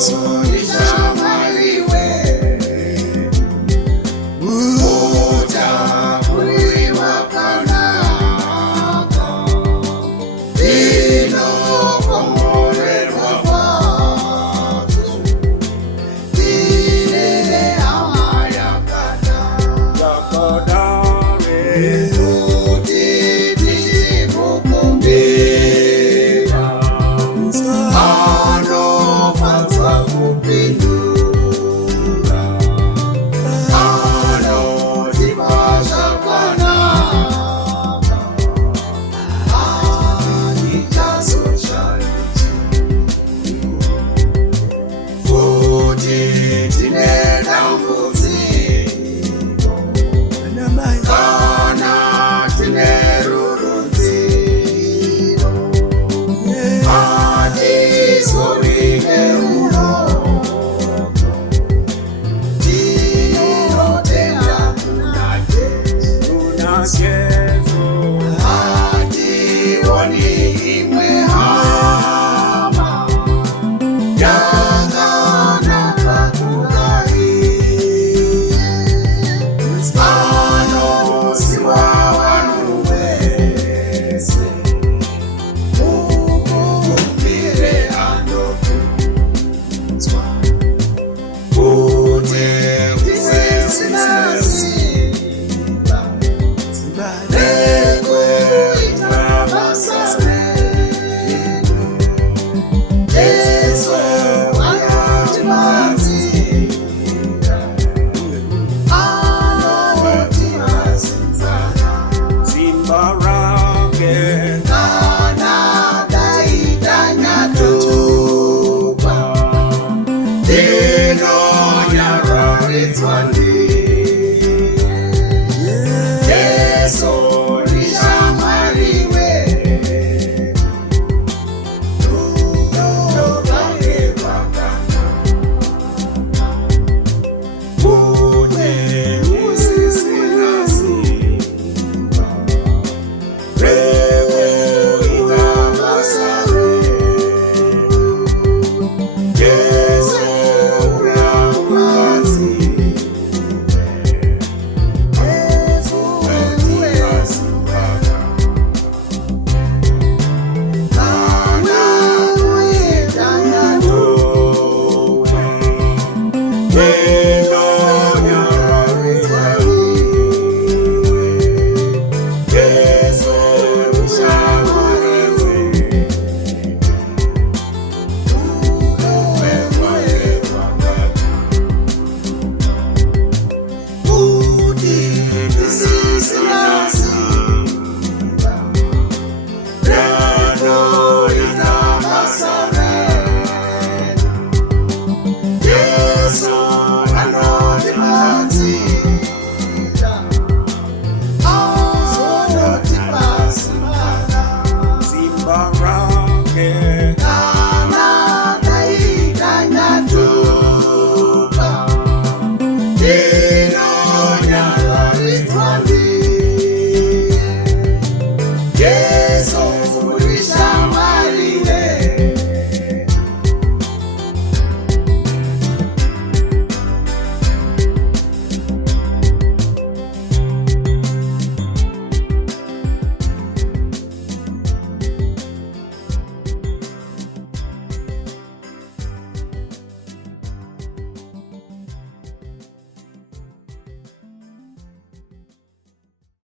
Ndishamwari Wedu, utakuliwa kanaka, inokomorerwa kwatu, ilele hama yakada, kuti titimukumbira, anofanzwa kupindura, anoziva zvakanaka, hatichazoshayikwi, kuti tine dambudziko, kana tine ruridziro, hatizorine unono, tinotenda kuna Jesu, hationi imwe hama yakanaka kudai, anoziva vanhu vese, mumukumbire anokunzwa, kuti tisisina simba rekuita basa redu, Jesu akatibatsira, anotibatsira, Simba rake kana taita nyatupa, tinonyararidzwa